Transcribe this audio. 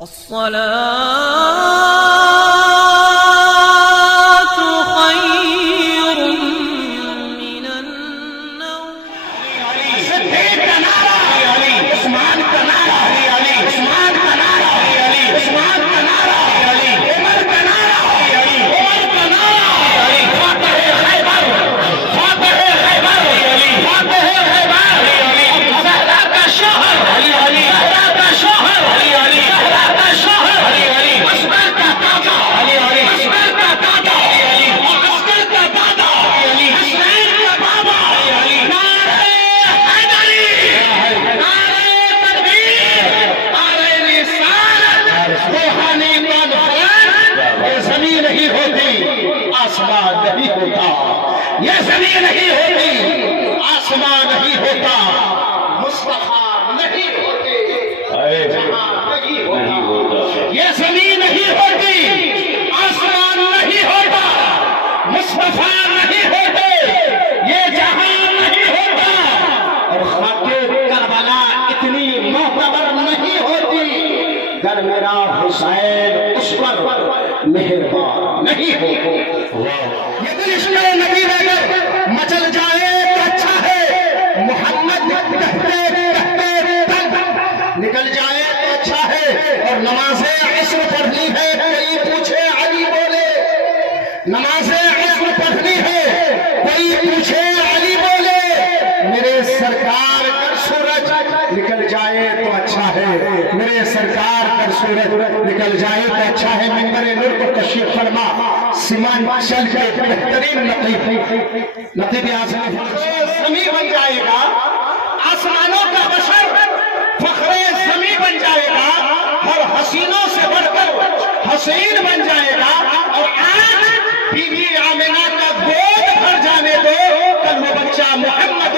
الصلاة خير من النوم. صدیق کا نعرہ، عثمان کا نعرہ، عثمان کا نعرہ، عثمان کا نعرہ، عمر کا نعرہ، عمر کا نعرہ، فاتح خیبر، فاتح خیبر، فاتح خیبر، زہرا کا شوہر، زہرا کا شوہر، زہرا کا شوہر، اصغر کا دادا، اصغر کا دادا، اصغر کا دادا، حسین کا بابا، نعرہ حیدری، نعرہ تکبیر، نعرہ رسالت، روحانی کانفرنس۔ یہ زمین نہیں ہوتی آسمان نہیں ہوتا، یہ زمین نہیں ہوتی آسمان نہیں ہوتا، مصطفیٰ نہیں ہوتے جہاں نہیں ہوتا، یہ زمین نہیں ہوتی آسمان نہیں ہوتا، مصطفیٰ نہیں ہوتے یہ جہاں نہیں ہوتا، اور خاک کربلا اتنی معتبر نہیں ہوتی گر میرا حسین اس پر مہربان نہیں ہوتا۔ یہ دل عشق نبی میں مچل جائے تو اچھا ہے، محمد کہتے کہتے تک نکل جائے تو اچھا ہے، اور نماز عصر پڑھنی ہے کوئی پوچھے علی بولے، نماز عصر پڑھنی ہے کوئی پوچھے علی بولے، میرے سرکار کا سورج نکل جائے تو اچھا ہے، میرے سرکار کا سورج نکل جائے تو اچھا ہے۔ منبر نور کو تشریف فرما، سیمانچل کے بہترین نقیب اعظم زمین بن جائے گا، آسمانوں کا بشر فخر زمین بن جائے گا، ہر حسینوں سے بڑھ کر حسین بن جائے گا، اور آج بی بی آمنہ کا گود بھر جانے دو، کل وہ بچہ محمد